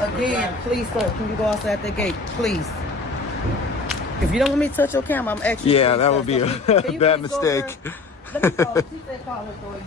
Again, please, sir, can you go outside that gate, please? If you don't want me to touch your camera, I'm actually. Yeah, that would be a bad mistake. Let me call. She said call her for you.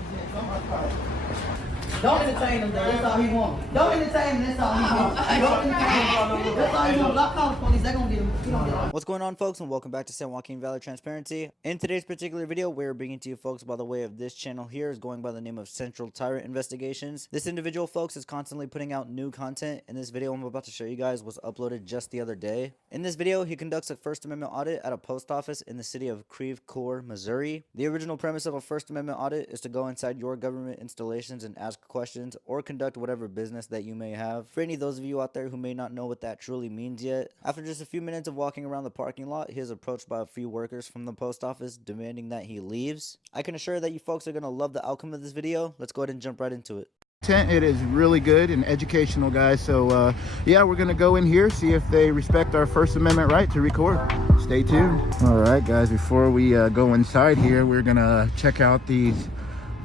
Don't entertain him, though. That's all he wants. Don't entertain him. That's all he wants. Don't entertain him. That's all he wants. Lock call the police. They're going to get him. He don't get him. What's going on, folks, and welcome back to San Joaquin Valley Transparency. In today's particular video, we're bringing to you folks by the way of this channel here is going by the name of Central Tyrant Investigations. This individual, folks, is constantly putting out new content, and this video I'm about to show you guys was uploaded just the other day. In this video, he conducts a First Amendment audit at a post office in the city of Creve Coeur, Missouri. The original premise of a First Amendment audit is to go inside your government installations and ask questions or conduct whatever business that you may have. For any of those of you out there who may not know what that truly means yet, after just a few minutes of walking around the parking lot, he is approached by a few workers from the post office demanding that he leaves. I can assure that you folks are going to love the outcome of this video. Let's go ahead and jump right into it. It is really good and educational, guys. So yeah, we're gonna go in here, see if they respect our First Amendment right to record. Stay tuned. All right, guys, before we go inside here, we're gonna check out these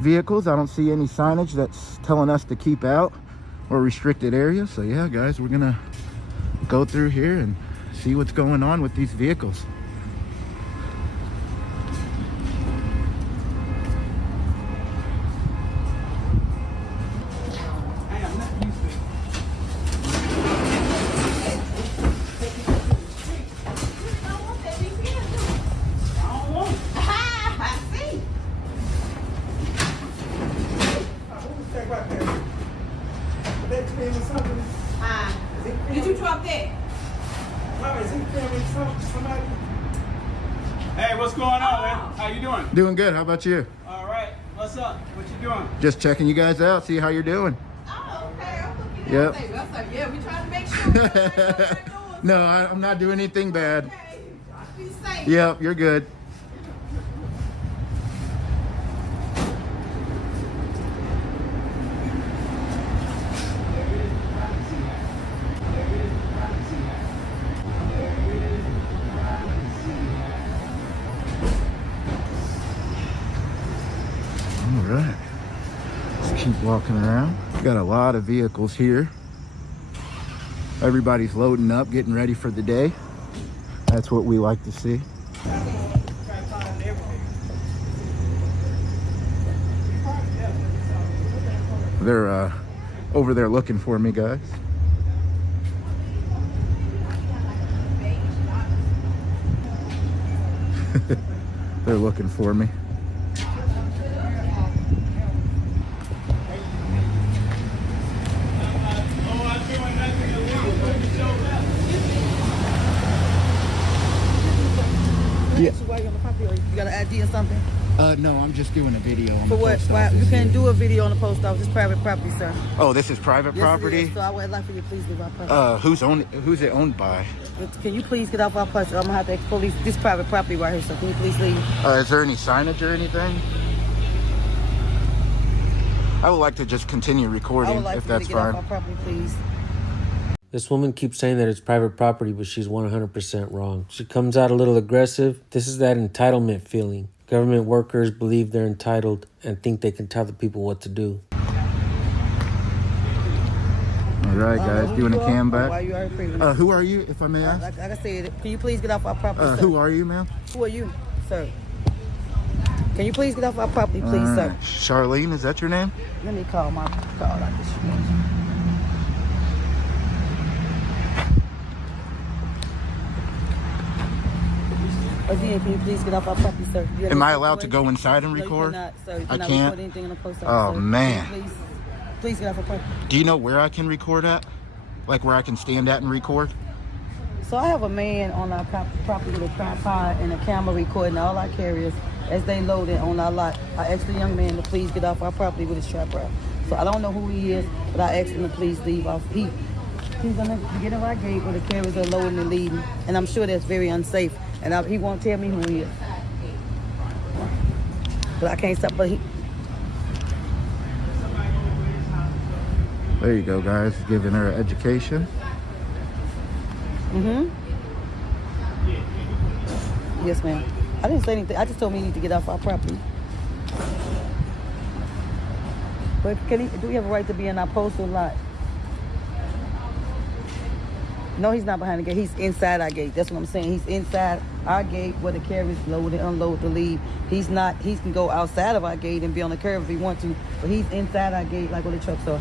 vehicles. I don't see any signage that's telling us to keep out or restricted areas. So yeah, guys, we're gonna go through here and see what's going on with these vehicles. Did you drop that? Hey, what's going on, man? How you doing? Doing good. How about you? All right. What's up? What you doing? Just checking you guys out, see how you're doing. Oh, okay. I'm looking Yep. at it. I was like, yeah, we trying to make sure we're doing. No, I'm not doing anything bad. Okay. Be safe. Yep, you're good. All right, let's keep walking around. Got a lot of vehicles here. Everybody's loading up, getting ready for the day. That's what we like to see. They're over there looking for me, guys. They're looking for me. Yeah. You got an ID or something? No, I'm just doing a video on For the what? post Why, office. you can't do a video on the post office. It's private property, sir. Oh, this is private Yes, property? it is. So I would like for you to please leave our property. Who's it owned by? Can you please get off our property? I'm gonna have to police this private property right here. So can you please leave? Is there any signage or anything? I would like to just continue I recording would like if for you to that's get off fine. our property, please. This woman keeps saying that it's private property, but she's 100% wrong. She comes out a little aggressive. This is that entitlement feeling. Government workers believe they're entitled and think they can tell the people what to do. All right, guys, doing a cam Why back. you are freezing? Who are you, if I may ask? Like I said, can you please get off our property, sir? Who are you, ma'am? Who are you, sir? Can you please get off our property, please, sir? Charlene, is that your name? Let me call my call like this. Again, can you please get off our property, sir? Am I allowed to go inside and record? No, you cannot, sir. You I cannot can't? record anything in the post office, Oh, sir. man. Please get off our property. Do you know where I can record at? Like where I can stand at and record? So I have a man on our property with a tripod and a camera recording all our carriers as they load in on our lot. I asked the young man to please get off our property with his tripod. So I don't know who he is, but I asked him to please leave off. He's gonna get in our gate where the carriers are loading and leaving, and I'm sure that's very unsafe. And he won't tell me who he is. But I can't stop. But he. There you go, guys, giving her education. Yes, ma'am. I didn't say anything. I just told him he need to get off our property. But do we have a right to be in our postal lot? No, he's not behind the gate. He's inside our gate. That's what I'm saying. He's inside our gate where the carriers load and unload to leave. He's not. He can go outside of our gate and be on the curb if he wants to, but he's inside our gate like where the trucks are.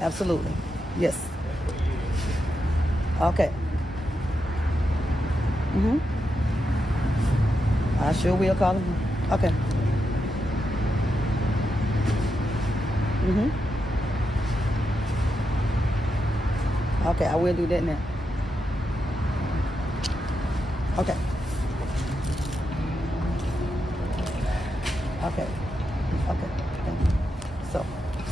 Absolutely. Yes. Okay. I sure will call him. Okay. Okay, I will do that now. Okay. Okay. Okay. Thank you. So,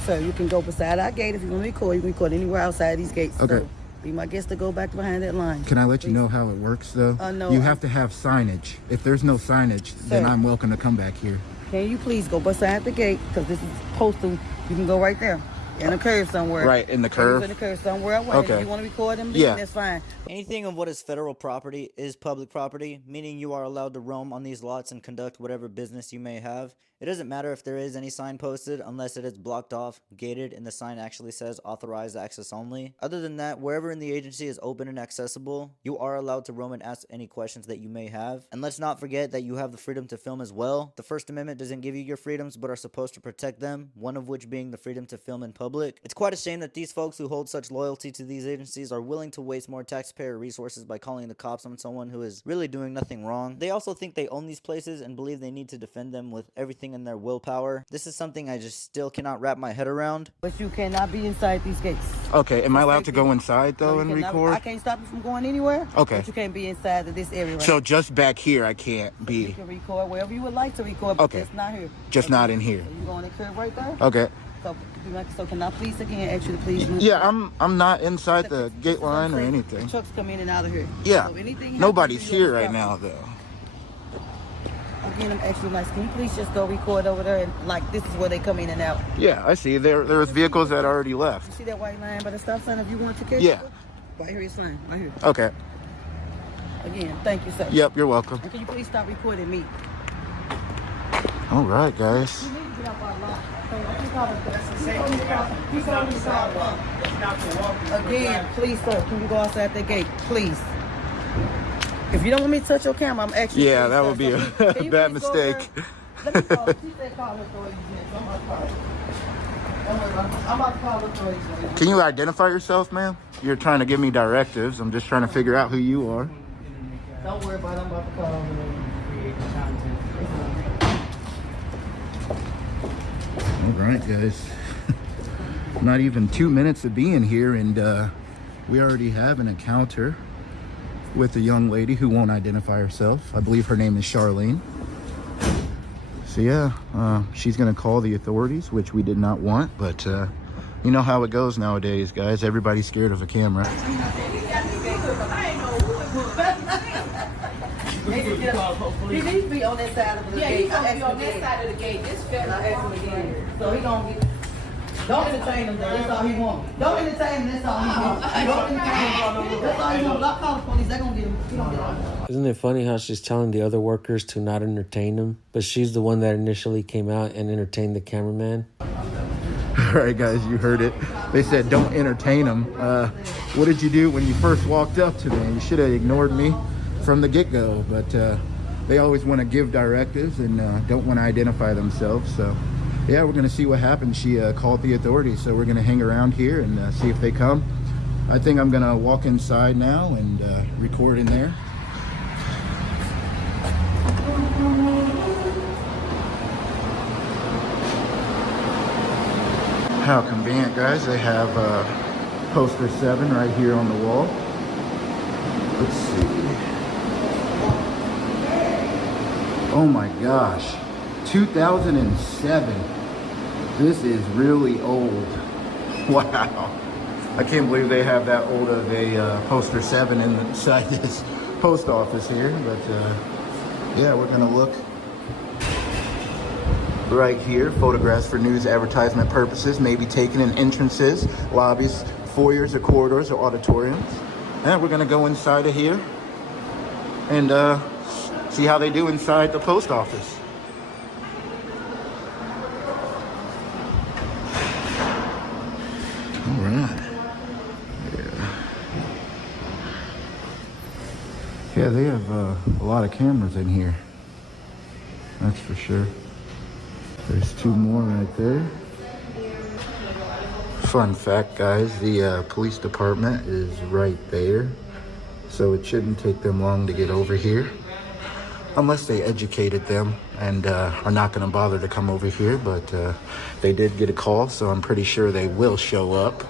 sir, you can go beside our gate if you want to record. You can record anywhere outside these gates. Okay. So, be my guest to go back behind that line. Can I let you know how it works, though? No. You have to have signage. If there's no signage, then Sir. I'm welcome to come back here. Can you please go beside the gate? Because this is postal. You can go right there. In a curve somewhere. Right, in the curve? In the curve somewhere. Okay. If you want to record them, Yeah. that's fine. Anything of what is federal property is public property, meaning you are allowed to roam on these lots and conduct whatever business you may have. It doesn't matter if there is any sign posted unless it is blocked off, gated, and the sign actually says authorized access only. Other than that, wherever in the agency is open and accessible, you are allowed to roam and ask any questions that you may have. And let's not forget that you have the freedom to film as well. The First Amendment doesn't give you your freedoms but are supposed to protect them, one of which being the freedom to film in public. It's quite a shame that these folks who hold such loyalty to these agencies are willing to waste more taxpayer resources by calling the cops on someone who is really doing nothing wrong. They also think they own these places and believe they need to defend them with everything in their willpower. This is something I just still cannot wrap my head around. But you cannot be inside these gates. Okay, am I allowed to go inside, though, No, and you cannot. record? I can't stop you from going anywhere. Okay. But you can't be inside of this area right So now. just back here, I can't You be. can record wherever you would like to record, but Okay. just not here. Just not in here. So you go on the curb right there? Okay. So can I please again ask you to please move? Yeah, I'm not inside the gate line or The anything. trucks come in and out of here. Yeah. So anything happens, Nobody's you here gotta right stop. now, though. Again, I'm actually nice. Can you please just go record over there? And, like, this is where they come in and out. Yeah, I see. There's vehicles that already You left. see that white line by the stop sign? If you want to catch Yeah. it, right here is fine. Right here. Okay. Again, thank you, sir. Yep, you're welcome. And can you please stop recording me? All right, guys. You need to get off our lot. Again, please, sir, can you go outside the gate, please? If you don't want me to touch your camera, I'm actually. Yeah, that would be a bad mistake. Let me call. She said call the authorities next. I'm about to call. Don't worry about it. I'm about to call the authorities right now. Can you identify yourself, ma'am? You're trying to give me directives. I'm just trying to figure out who you are. Don't worry about it. I'm about to call them. All right, guys. Not even 2 minutes of being here, and we already have an encounter with a young lady who won't identify herself. I believe her name is Charlene. So yeah, she's gonna call the authorities, which we did not want, but you know how it goes nowadays, guys. Everybody's scared of a camera. He needs to be on that side of the Yeah, gate. he's gonna be on that side of the gate. This federal. So he gonna get. Don't entertain him, though. That's all he wants. Don't entertain him. That's all he wants. Don't entertain him. That's all he wants. I'll call the police. They're gonna get him. He gonna get him. Isn't it funny how she's telling the other workers to not entertain them, but she's the one that initially came out and entertained the cameraman? All right, guys, you heard it. They said don't entertain them. What did you do when you first walked up to me? You should have ignored me from the get-go, but they always want to give directives and don't want to identify themselves. So yeah, we're gonna see what happens. She called the authorities, so we're gonna hang around here and see if they come. I think I'm gonna walk inside now and record in there. How convenient, guys. They have poster 7 right here on the wall. Let's see. Oh my gosh, 2007. This is really old. Wow. I can't believe they have that old of a poster 7 inside this post office here, but yeah, we're gonna look right here. Photographs for news advertisement purposes may be taken in entrances, lobbies, foyers, or corridors, or auditoriums. And we're gonna go inside of here and see how they do inside the post office. Yeah, they have a lot of cameras in here. That's for sure. There's 2 more right there. Fun fact, guys, the police department is right there. So it shouldn't take them long to get over here. Unless they educated them and are not going to bother to come over here. But they did get a call, so I'm pretty sure they will show up.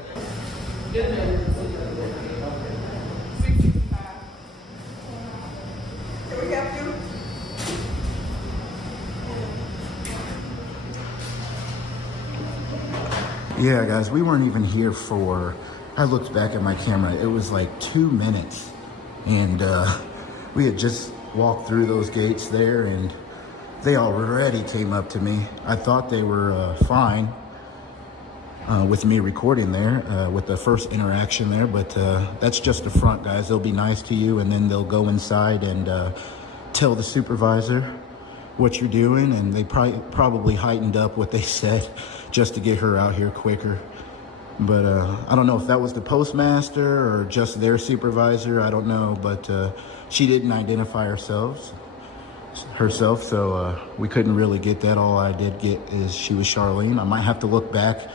Yeah, guys, we weren't even here for, I looked back at my camera, it was like 2 minutes. And we had just walked through those gates there and they already came up to me. I thought they were fine with me recording there with the first interaction there, but that's just the front, guys. They'll be nice to you and then they'll go inside and tell the supervisor what you're doing, and they probably heightened up what they said just to get her out here quicker. But I don't know if that was the postmaster or just their supervisor, I don't know, but she didn't identify herself, so we couldn't really get that. All I did get is she was Charlene. I might have to look back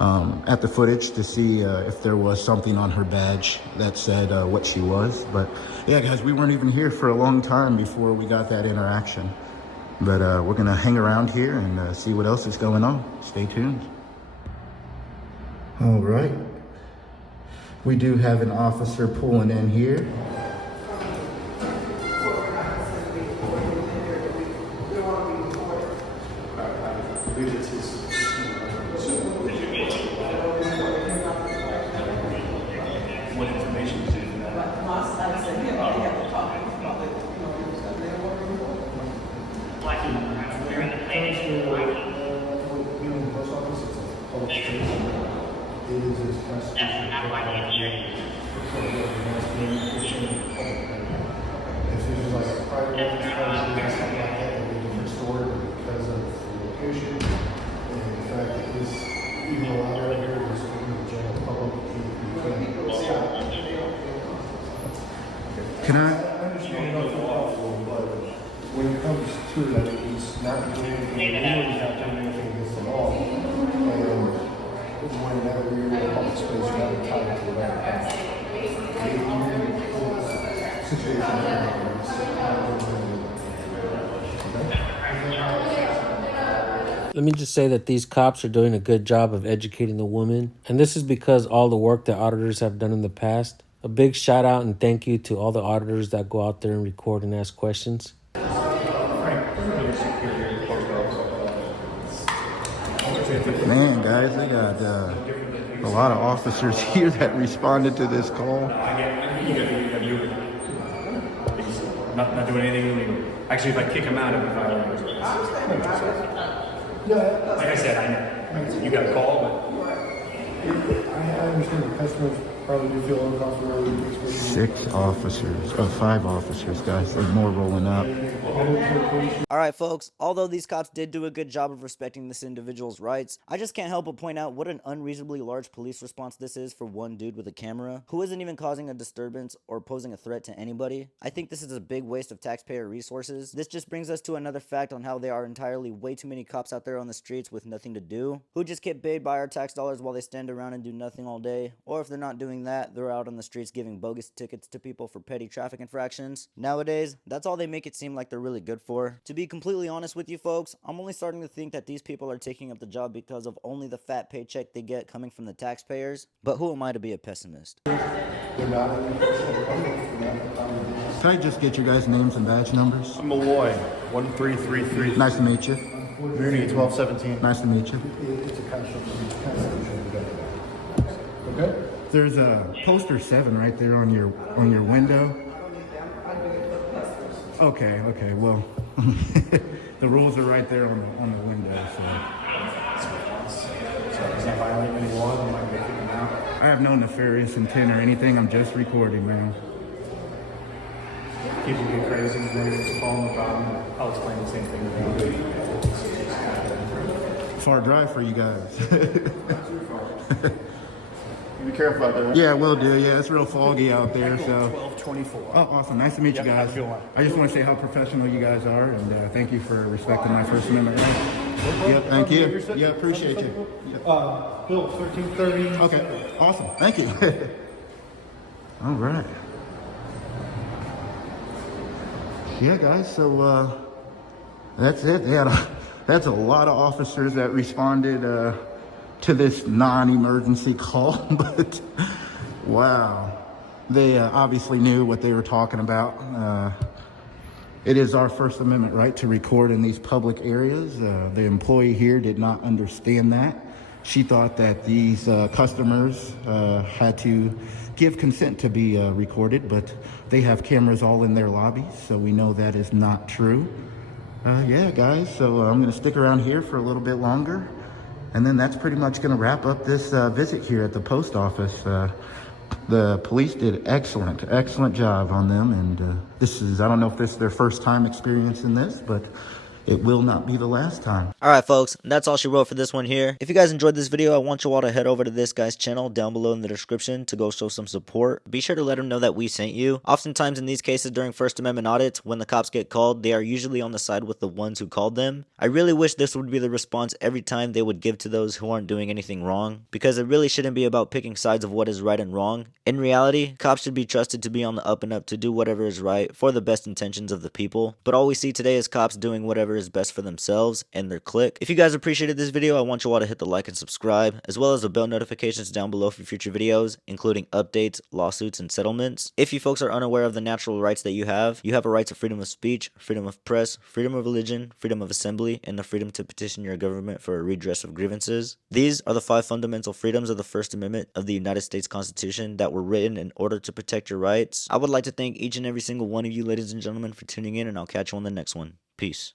at the footage to see if there was something on her badge that said what she was. But yeah, guys, we weren't even here for a long time before we got that interaction. But we're gonna hang around here and see what else is going on. Stay tuned. All right. We do have an officer pulling in here. What information is in that? Can I? When it comes to that, it's not doing anything, we don't have to do anything against the law. And when that we're in a public space, you're not entitled to that. Let me just say that these cops are doing a good job of educating the woman, and this is because all the work that auditors have done in the past. A big shout out and thank you to all the auditors that go out there and record and ask questions. Man, guys, they got a lot of officers here that responded to this call. Not doing anything illegal. Actually, if I kick him out, it'll be violating. Like I said, I know. You got a call, but I understand the customers probably do feel uncomfortable. 6 officers, 5 officers, guys. There's more rolling up. Alright folks, although these cops did do a good job of respecting this individual's rights, I just can't help but point out what an unreasonably large police response this is for one dude with a camera, who isn't even causing a disturbance or posing a threat to anybody. I think this is a big waste of taxpayer resources. This just brings us to another fact on how there are entirely way too many cops out there on the streets with nothing to do, who just get paid by our tax dollars while they stand around and do nothing all day, or if they're not doing that, they're out on the streets giving bogus tickets to people for petty traffic infractions. Nowadays, that's all they make it seem like they're really good for. To be completely honest with you folks, I'm only starting to think that these people are taking up the job because of only the fat paycheck they get coming from the taxpayers. But who am I to be a pessimist? Can I just get your guys' names and badge numbers? I'm Malloy, 1333. Nice to meet you. Mooney, 1217. Nice to meet you. It's a constitution. Okay? There's a poster 7 right there on your window. Okay, well, the rules are right there on the window, so. is that violating any laws? Am I going to kick him out? I have no nefarious intent or anything, I'm just recording, man. People get crazy, they call them a problem. I'll explain the same thing to them. Far drive for you guys. Be careful out there. Yeah, will do. Yeah, it's real foggy out there. So. 1224. Oh, awesome. Nice to meet you Yeah, guys. have a good one. I just want to say how professional you guys are, and thank you for respecting my First Amendment rights. Yep, thank you. Yeah, appreciate you. Bill 1330. Okay, awesome. Thank you. All right. Yeah, guys, so that's it. That's a lot of officers that responded to this non-emergency call, but wow. They obviously knew what they were talking about. It is our First Amendment right to record in these public areas. The employee here did not understand that. She thought that these customers had to give consent to be recorded, but they have cameras all in their lobbies, so we know that is not true. Yeah, guys, so I'm going to stick around here for a little bit longer, and then that's pretty much going to wrap up this visit here at the post office. The police did excellent job on them, and this is, I don't know if this is their first time experiencing this, but it will not be the last time. Alright folks, that's all she wrote for this one here. If you guys enjoyed this video, I want you all to head over to this guy's channel down below in the description to go show some support. Be sure to let him know that we sent you. Oftentimes in these cases during First Amendment audits, when the cops get called, they are usually on the side with the ones who called them. I really wish this would be the response every time they would give to those who aren't doing anything wrong, because it really shouldn't be about picking sides of what is right and wrong. In reality, cops should be trusted to be on the up and up to do whatever is right for the best intentions of the people, but all we see today is cops doing whatever is best for themselves and their clique. If you guys appreciated this video, I want you all to hit the like and subscribe, as well as the bell notifications down below for future videos, including updates, lawsuits, and settlements. If you folks are unaware of the natural rights that you have a right to freedom of speech, freedom of press, freedom of religion, freedom of assembly, and the freedom to petition your government for a redress of grievances. These are the 5 fundamental freedoms of the First Amendment of the United States Constitution that were written in order to protect your rights. I would like to thank each and every single one of you, ladies and gentlemen, for tuning in, and I'll catch you on the next one. Peace.